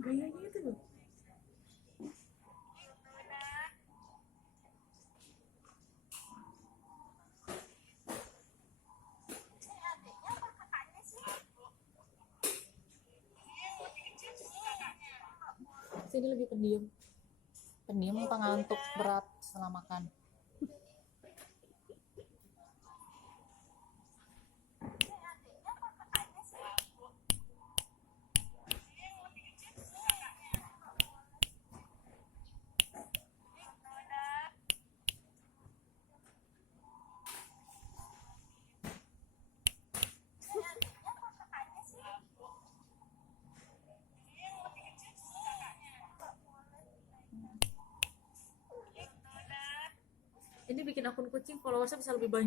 Gayanya itu loh. Sini lebih pendiam. Pendiam apa ngantuk berat setelah makan? Ini bikin akun kucing followersnya bisa lebih banyak.